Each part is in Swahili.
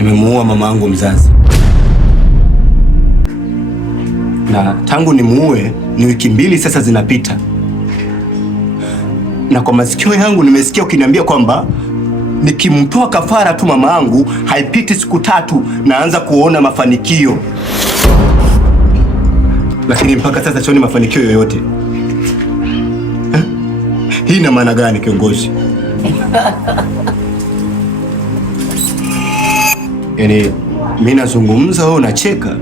Nimemuua mama yangu mzazi, na tangu nimuue ni wiki 2 sasa zinapita, na kwa masikio yangu nimesikia ukiniambia kwamba nikimtoa kafara tu mama yangu haipiti siku 3 naanza kuona mafanikio, lakini mpaka sasa sioni mafanikio yoyote. Hii ina maana gani kiongozi? Yaani mimi nazungumza wewe unacheka.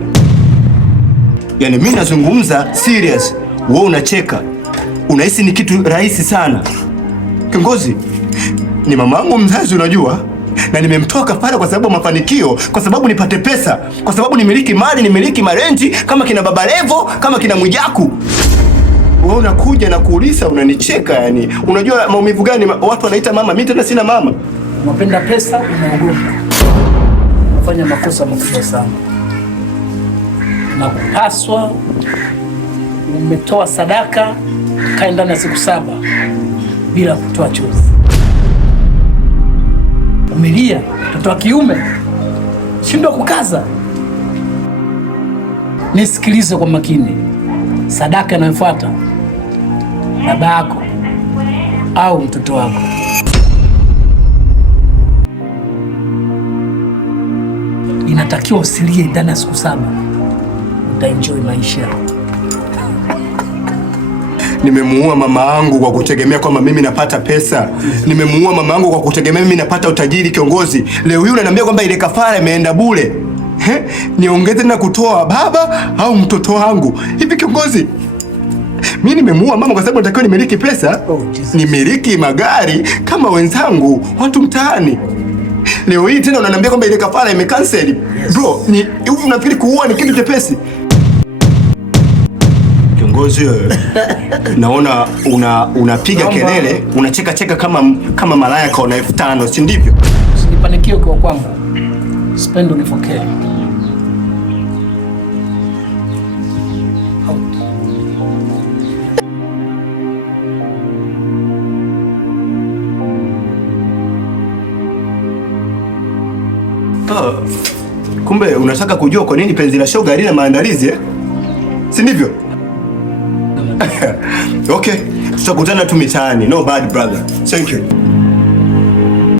Yaani mimi nazungumza serious, wewe unacheka. Unahisi ni kitu rahisi sana. Kiongozi, ni mamangu mzazi unajua, na nimemtoa kafara kwa sababu mafanikio, kwa sababu nipate pesa, kwa sababu nimiliki mali, nimiliki marenji kama kina Baba Levo, kama kina Mwijaku. Wewe unakuja na kuuliza unanicheka yani. Unajua maumivu gani watu wanaita mama, mimi tena sina mama. Unapenda pesa, unaogopa. Unafanya makosa makubwa sana. Na kupaswa umetoa sadaka kae ndani ya siku 7 bila kutoa chozi. Umelia, mtoto wa kiume shindwa kukaza. Nisikilize kwa makini. Sadaka inayofuata baba yako au mtoto wako. Inatakiwa usilie ndani ya siku 7. Utaenjoy maisha. Nimemuua mama yangu kwa kutegemea kwamba mimi napata pesa. Nimemuua mama yangu kwa kutegemea mimi napata utajiri kiongozi. Leo hii unaniambia kwamba ile kafara imeenda bure. Niongeze na kutoa baba au mtoto wangu. Hivi kiongozi, mimi nimemuua mama kwa sababu natakiwa nimiliki pesa, nimiliki magari kama wenzangu watu mtaani. Leo hii tena unaniambia kwamba ile kafara imecancel. Bro, ni hivi unafikiri kuua ni kitu chepesi? Kiongozi, naona unapiga kelele, unacheka cheka kama malaya kaona 5000, si ndivyo? Usinipanikio kwa kwangu. Spend unifokee. Kumbe unataka kujua kwa nini penzi la shoga halina maandalizi si ndivyo? Okay, tutakutana tu mitaani. No bad brother. Thank you.